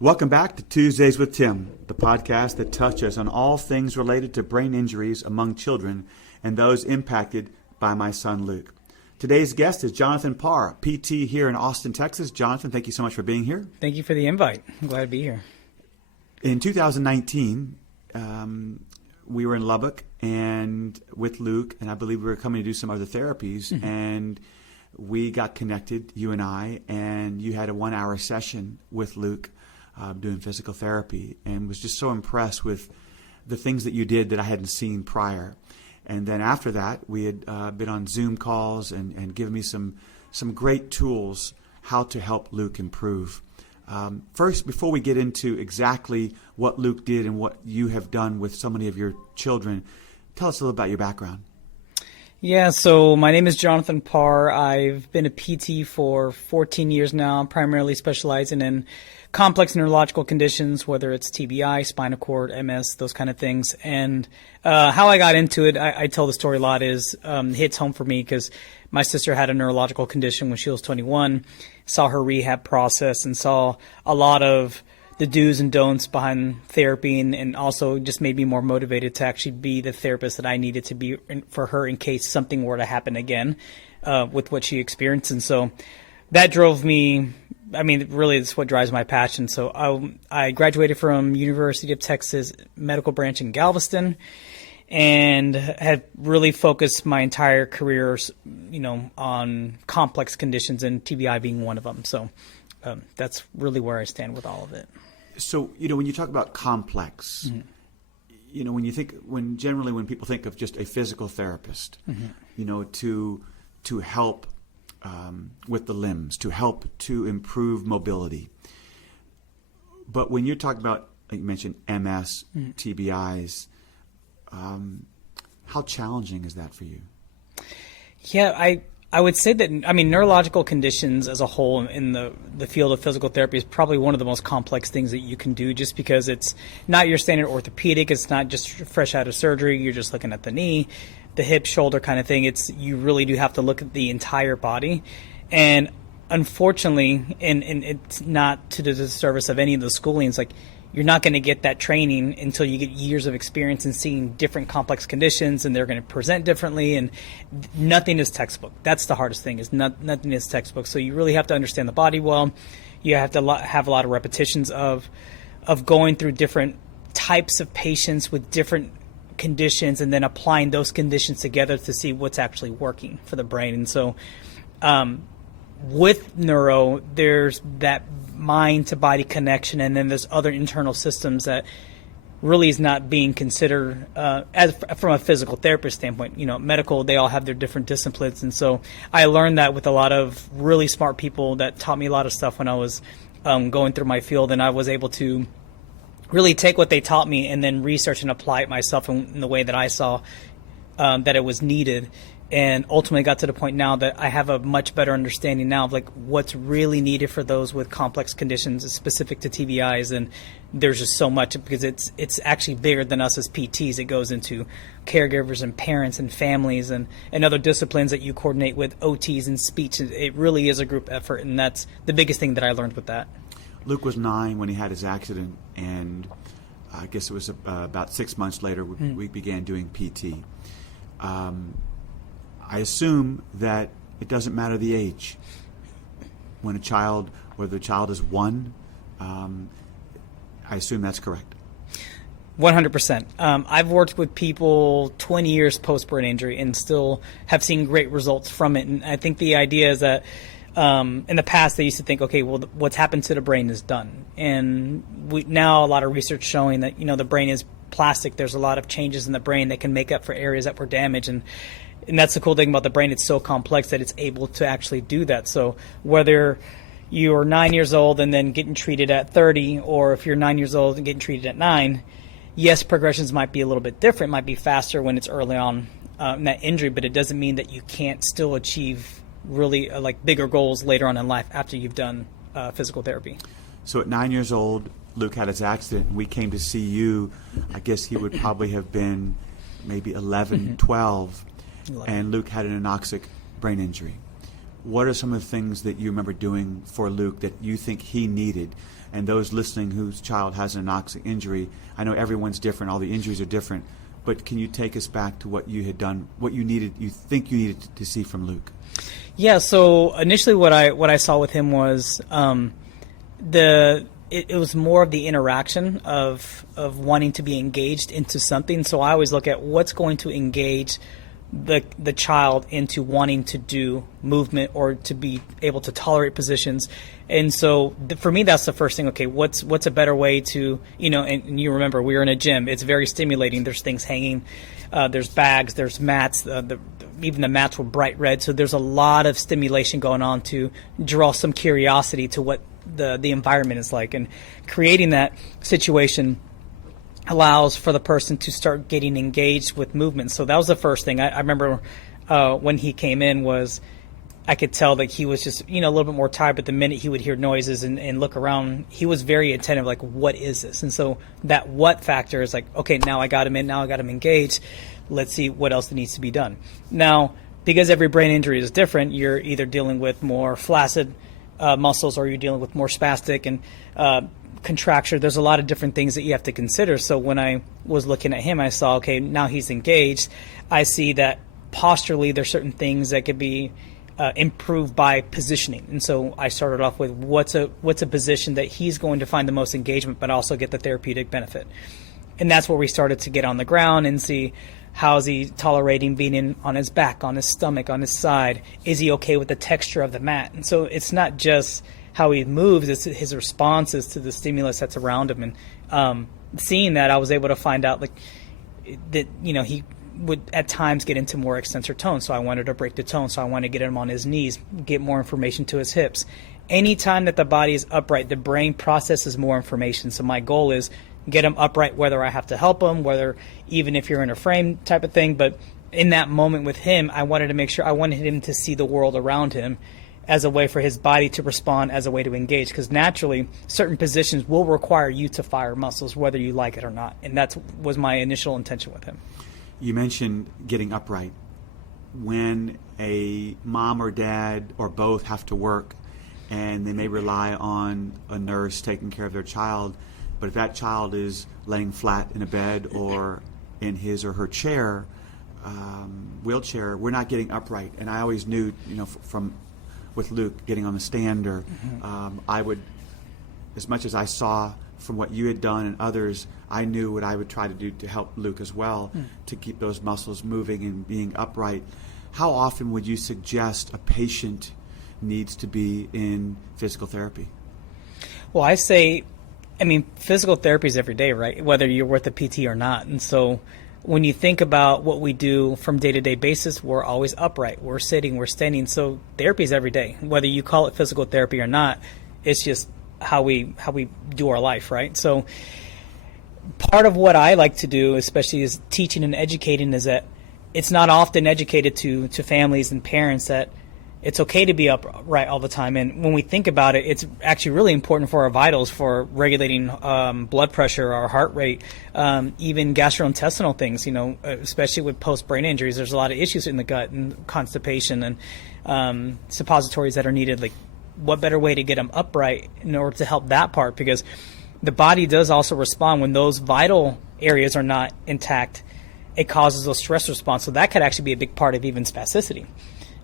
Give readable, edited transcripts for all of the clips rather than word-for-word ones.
Welcome back to Tuesdays with Tim, the podcast that touches on all things related to brain injuries among children and those impacted by my son Luke. Today's guest is Jonathan Parr, PT here in Austin, Texas. Jonathan, thank you so much for being here. Thank you for the invite. I'm glad to be here. In 2019, we were in Lubbock and with Luke, and I believe we were coming to do some other therapies, and we got connected, you and you had a 1-hour session with Luke doing physical therapy, and was just so impressed with the things that you did that I hadn't seen prior. And then after that, we had been on Zoom calls and given me some great tools how to help Luke improve. First, before we get into exactly what Luke did and what you have done with so many of your children, tell us a little about your background. Yeah, so my name is Jonathan Parr. I've been a PT for 14 years now, primarily specializing in complex neurological conditions, whether it's TBI, spinal cord, MS, those kind of things. And how I got into it, I tell the story a lot, is hits home for me because my sister had a neurological condition when she was 21, saw her rehab process and saw a lot of the do's and don'ts behind therapy, and also just made me more motivated to actually be the therapist that I needed to be for her in case something were to happen again with what she experienced. And so that drove me. I mean, really, it's what drives my passion. So I graduated from University of Texas Medical Branch in Galveston, and have really focused my entire career, on complex conditions, and TBI being one of them. So that's really where I stand with all of it. So, when you talk about complex, generally when people think of just a physical therapist, to help with the limbs, to help to improve mobility. But when you're talking about, like you mentioned, MS, TBIs, how challenging is that for you? Yeah, I would say that, neurological conditions as a whole in the field of physical therapy is probably one of the most complex things that you can do, just because it's not your standard orthopedic. It's not just fresh out of surgery. You're just looking at the knee, the hip, shoulder kind of thing. You really do have to look at the entire body. And unfortunately, and it's not to the disservice of any of the schoolings, like, you're not going to get that training until you get years of experience in seeing different complex conditions, and they're going to present differently, and nothing is textbook. That's the hardest thing, is nothing is textbook. So you really have to understand the body well. You have to have a lot of repetitions of going through different types of patients with different conditions, and then applying those conditions together to see what's actually working for the brain. And so with neuro, there's that mind to body connection, and then there's other internal systems that really is not being considered as from a physical therapist standpoint. Medical, they all have their different disciplines, and so I learned that with a lot of really smart people that taught me a lot of stuff when I was going through my field, and I was able to really take what they taught me and then research and apply it myself in the way that I saw that it was needed. And ultimately got to the point now that I have a much better understanding now of what's really needed for those with complex conditions specific to TBIs. And there's just so much, because it's actually bigger than us as PTs. It goes into caregivers and parents and families and other disciplines that you coordinate with, OTs and speech. It really is a group effort, and that's the biggest thing that I learned with that. Luke was 9 when he had his accident, and I guess it was about 6 months later we began doing PT. I assume that it doesn't matter the age. Whether the child is 1, I assume that's correct. 100%. I've worked with people 20 years post-brain injury and still have seen great results from it. And I think the idea is that in the past they used to think, okay, well, what's happened to the brain is done. And now a lot of research showing that, the brain is plastic. There's a lot of changes in the brain that can make up for areas that were damaged. And that's the cool thing about the brain. It's so complex that it's able to actually do that. So whether you're 9 years old and then getting treated at 30, or if you're 9 years old and getting treated at 9, yes, progressions might be a little bit different. It might be faster when it's early on in that injury, but it doesn't mean that you can't still achieve really bigger goals later on in life after you've done physical therapy. So at 9 years old, Luke had his accident, and we came to see you. I guess he would probably have been maybe 11, 12. And Luke had an anoxic brain injury. what are some of the things that you remember doing for Luke that you think he needed? And those listening whose child has an anoxic injury, I know everyone's different, all the injuries are different, but can you take us back to what you had done, what you think you needed to see from Luke? Yeah, so initially what I saw with him was it was more of the interaction of wanting to be engaged into something. So I always look at what's going to engage the child into wanting to do movement or to be able to tolerate positions. And so for me, that's the first thing. Okay, what's a better way to, and you remember we were in a gym. It's very stimulating. There's things hanging. There's bags. There's mats. Even the mats were bright red. So there's a lot of stimulation going on to draw some curiosity to what the environment is like. And creating that situation allows for the person to start getting engaged with movement. So that was the first thing. I remember when he came in I could tell that he was just, a little bit more tired, but the minute he would hear noises and look around, he was very attentive, like, what is this? And so that what factor is like, okay, now I got him in, now I got him engaged. Let's see what else needs to be done. Now, because every brain injury is different, you're either dealing with more flaccid muscles or you're dealing with more spastic and contracture. There's a lot of different things that you have to consider. So when I was looking at him, I saw, okay, now he's engaged. I see that posturally there's certain things that could be improved by positioning. And so I started off with what's a position that he's going to find the most engagement but also get the therapeutic benefit. And that's where we started to get on the ground and see how is he tolerating being on his back, on his stomach, on his side. Is he okay with the texture of the mat? And so it's not just how he moves, it's his responses to the stimulus that's around him. And seeing that, I was able to find out that he would at times get into more extensor tone. So I wanted to break the tone. So I wanted to get him on his knees, get more information to his hips. Anytime that the body is upright, the brain processes more information. So my goal is get him upright, whether I have to help him, whether even if you're in a frame type of thing. But in that moment with him, I wanted him to see the world around him as a way for his body to respond, as a way to engage. Because naturally, certain positions will require you to fire muscles, whether you like it or not. And that was my initial intention with him. You mentioned getting upright. When a mom or dad or both have to work and they may rely on a nurse taking care of their child, but if that child is laying flat in a bed or in his or her chair, wheelchair, we're not getting upright. And I always knew, from with Luke getting on the stand, or I would, as much as I saw from what you had done and others, I knew what I would try to do to help Luke as well, to keep those muscles moving and being upright. How often would you suggest a patient needs to be in physical therapy? Well, I say, physical therapy is every day, right? Whether you're with a PT or not. And so when you think about what we do from day-to-day basis, we're always upright. We're sitting, we're standing. So therapy is every day. Whether you call it physical therapy or not, it's just how we do our life, right? So part of what I like to do, especially is teaching and educating, is that it's not often educated to families and parents that it's okay to be upright all the time. And when we think about it, it's actually really important for our vitals, for regulating blood pressure, our heart rate, even gastrointestinal things, especially with post-brain injuries. There's a lot of issues in the gut and constipation and suppositories that are needed. Like, what better way to get them upright in order to help that part? Because the body does also respond when those vital areas are not intact. It causes those stress response. So that could actually be a big part of even spasticity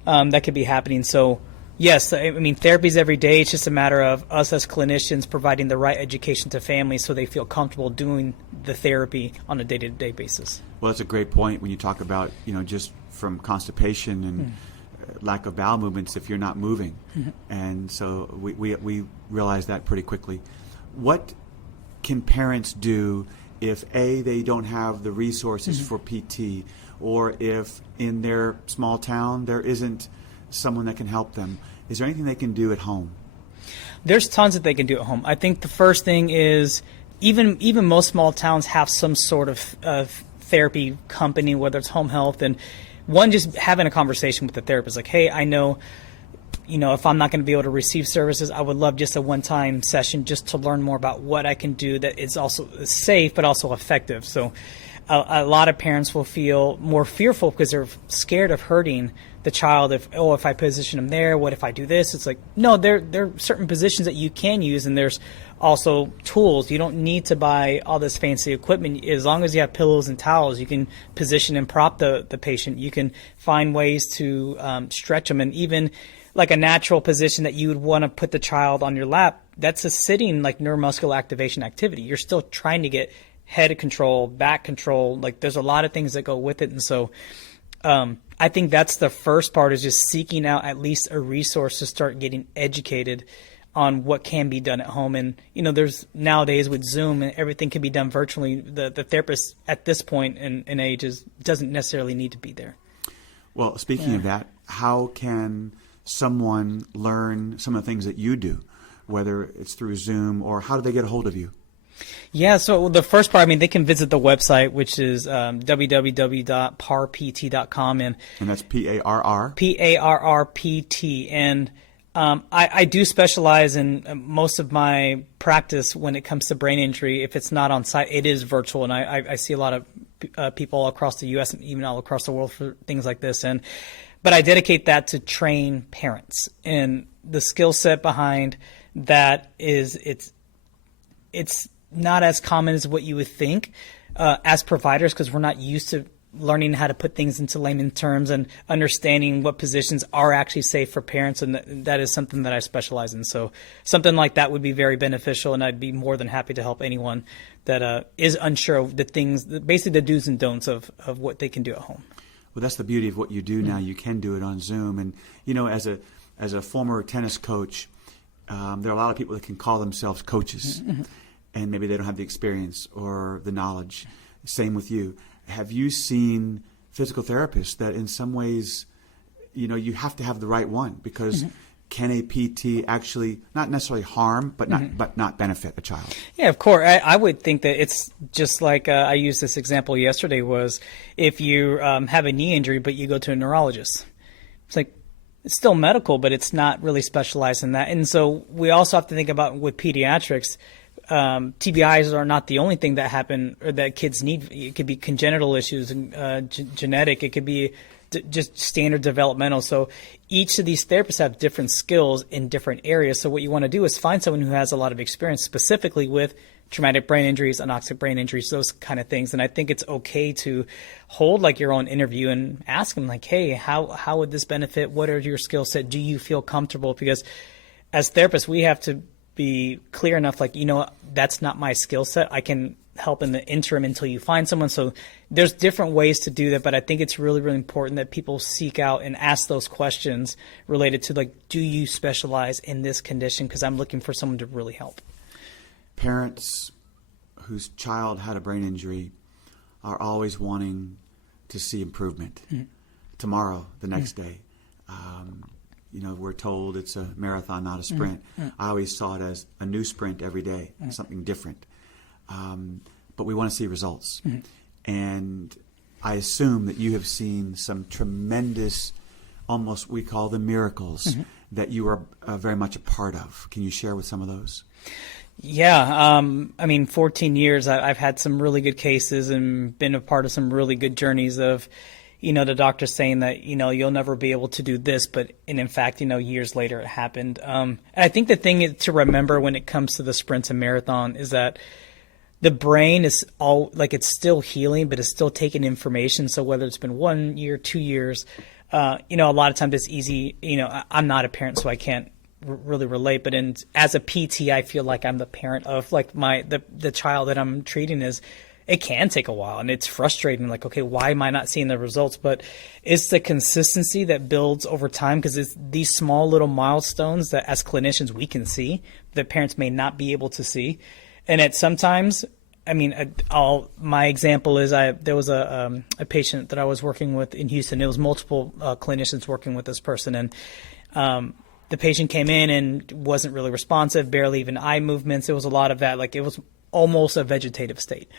that could be happening. So yes, therapy is every day. It's just a matter of us as clinicians providing the right education to families so they feel comfortable doing the therapy on a day-to-day basis. Well, that's a great point when you talk about, just from constipation and lack of bowel movements if you're not moving. And so we realize that pretty quickly. What can parents do if they don't have the resources for PT, or if in their small town there isn't someone that can help them? Is there anything they can do at home? There's tons that they can do at home. I think the first thing is even most small towns have some sort of therapy company, whether it's home health, and one, just having a conversation with the therapist, like, hey, I know, if I'm not going to be able to receive services, I would love just a one-time session just to learn more about what I can do that is also safe but also effective. So a lot of parents will feel more fearful because they're scared of hurting the child. If I position them there, what if I do this? It's like, no, there are certain positions that you can use, and there's also tools. You don't need to buy all this fancy equipment. As long as you have pillows and towels, you can position and prop the patient. You can find ways to stretch them, and even like a natural position that you would want to put the child on your lap, that's a sitting like neuromuscular activation activity. You're still trying to get head control, back control. Like there's a lot of things that go with it. And so I think that's the first part, is just seeking out at least a resource to start getting educated on what can be done at home. And, there's nowadays with Zoom and everything can be done virtually. The therapist at this point in age doesn't necessarily need to be there. Well, speaking of that, how can someone learn some of the things that you do, whether it's through Zoom, or how do they get a hold of you? Yeah, so the first part, they can visit the website, which is www.parrpt.com. And that's P-A-R-R? P-A-R-R-P-T. And I do specialize in most of my practice when it comes to brain injury. If it's not on site, it is virtual. And I see a lot of people all across the U.S. and even all across the world for things like this. But I dedicate that to train parents. And the skill set behind that is it's not as common as what you would think as providers, because we're not used to learning how to put things into layman terms and understanding what positions are actually safe for parents. And that is something that I specialize in. So something like that would be very beneficial, and I'd be more than happy to help anyone that is unsure of the things, basically the do's and don'ts of what they can do at home. Well, that's the beauty of what you do now. You can do it on Zoom. And, as a former tennis coach, there are a lot of people that can call themselves coaches, and maybe they don't have the experience or the knowledge. Same with you. Have you seen physical therapists that in some ways, you have to have the right one, because can a PT actually not necessarily harm, but not benefit a child? Yeah, of course. I would think that it's just like I used this example yesterday, was if you have a knee injury but you go to a neurologist. It's like, it's still medical, but it's not really specialized in that. And so we also have to think about with pediatrics, TBIs are not the only thing that happen or that kids need. It could be congenital issues and genetic. It could be just standard developmental. So each of these therapists have different skills in different areas. So what you want to do is find someone who has a lot of experience specifically with traumatic brain injuries, anoxic brain injuries, those kind of things. And I think it's okay to hold like your own interview and ask them like, hey, how would this benefit? What are your skill set? Do you feel comfortable? Because as therapists, we have to be clear enough, like, that's not my skill set. I can help in the interim until you find someone. So there's different ways to do that, but I think it's really, really important that people seek out and ask those questions related to like, do you specialize in this condition? Because I'm looking for someone to really help. Parents whose child had a brain injury are always wanting to see improvement. Tomorrow, the next day. We're told it's a marathon, not a sprint. I always saw it as a new sprint every day, something different. But we want to see results. And I assume that you have seen some tremendous, almost we call them miracles, that you are very much a part of. Can you share with some of those? Yeah. 14 years, I've had some really good cases and been a part of some really good journeys of, the doctor saying that, you'll never be able to do this, but in fact, years later it happened. And I think the thing to remember when it comes to the sprint and marathon is that the brain is it's still healing, but it's still taking information. So whether it's been 1 year, 2 years, a lot of times it's easy. I'm not a parent, so I can't really relate. But as a PT, I feel like I'm the parent of like the child that I'm treating. It can take a while, and it's frustrating. Like, okay, why am I not seeing the results? But it's the consistency that builds over time, because it's these small little milestones that as clinicians we can see that parents may not be able to see. And sometimes, my example is there was a patient that I was working with in Houston. It was multiple clinicians working with this person, and the patient came in and wasn't really responsive, barely even eye movements. It was a lot of that. Like, it was almost a vegetative state.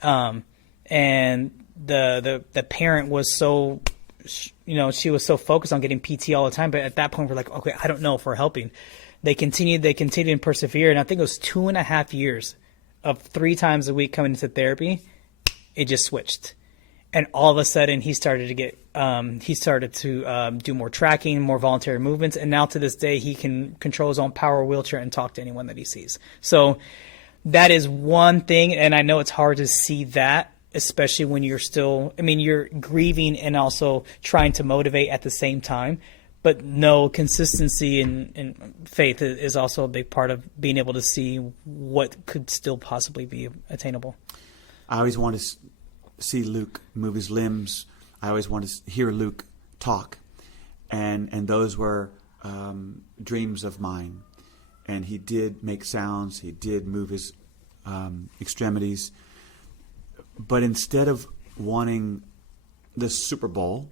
And the parent was so, she was so focused on getting PT all the time. But at that point, we're like, okay, I don't know if we're helping. They continued and persevered. And I think it was 2.5 years of 3 times a week coming into therapy. it just switched. And all of a sudden, he started to do more tracking, more voluntary movements, and now to this day, he can control his own power wheelchair and talk to anyone that he sees. So that is one thing, and I know it's hard to see that, especially when you're you're grieving and also trying to motivate at the same time. But no, consistency and faith is also a big part of being able to see what could still possibly be attainable. I always want to see Luke move his limbs. I always want to hear Luke talk. And those were dreams of mine. And he did make sounds. He did move his extremities. But instead of wanting the Super Bowl,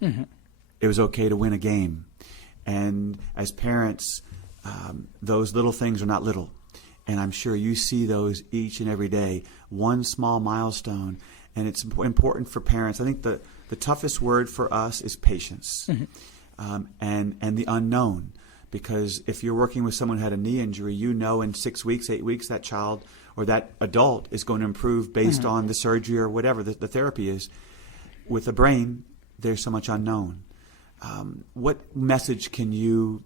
it was okay to win a game. And as parents, those little things are not little. And I'm sure you see those each and every day, one small milestone. And it's important for parents. I think the toughest word for us is patience, and the unknown. Because if you're working with someone who had a knee injury, you know in 6 weeks, 8 weeks, that child or that adult is going to improve based on the surgery or whatever the therapy is. With the brain, there's so much unknown. What message can you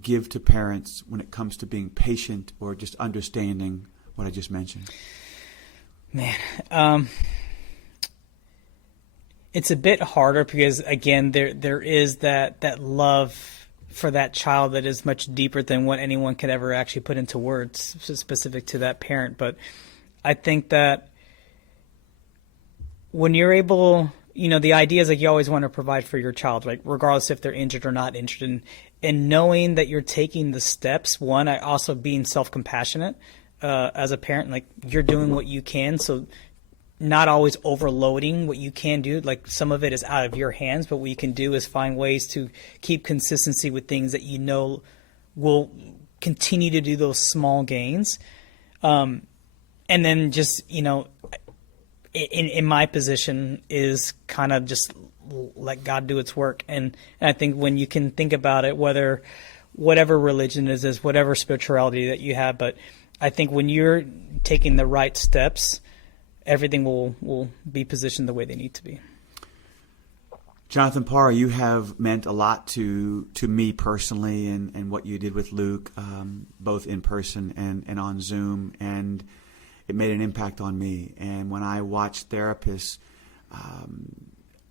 give to parents when it comes to being patient or just understanding what I just mentioned? Man, it's a bit harder because, again, there is that love for that child that is much deeper than what anyone could ever actually put into words specific to that parent. But I think that when you're able, the idea is like you always want to provide for your child, like regardless if they're injured or not injured. And knowing that you're taking the steps, one, I also being self-compassionate as a parent, like you're doing what you can. So not always overloading what you can do. Like some of it is out of your hands, but what you can do is find ways to keep consistency with things that you know will continue to do those small gains. And then just, in my position is kind of just let God do its work. And I think when you can think about it, whatever religion is whatever spirituality that you have, but I think when you're taking the right steps, everything will be positioned the way they need to be. Jonathan Parr, you have meant a lot to me personally and what you did with Luke, both in person and on Zoom, and it made an impact on me. And when I watch therapists,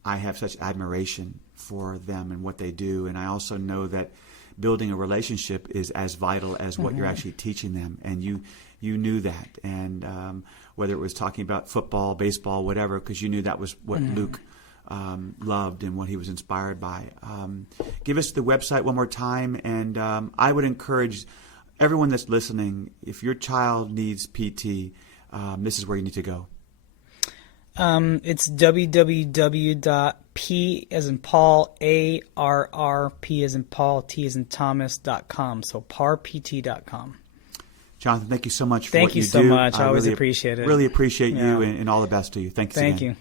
I have such admiration for them and what they do. And I also know that building a relationship is as vital as what you're actually teaching them. And you knew that. And whether it was talking about football, baseball, whatever, because you knew that was what Luke loved and what he was inspired by. Give us the website one more time. And I would encourage everyone that's listening, if your child needs PT, this is where you need to go. It's www.p as in Paul, ARRP as in Paul, T as in Thomas.com. So parrpt.com. Jonathan, thank you so much for thank what you you so do. much. I always appreciate it. Really appreciate you and all the best to you. Thank you. Thank you.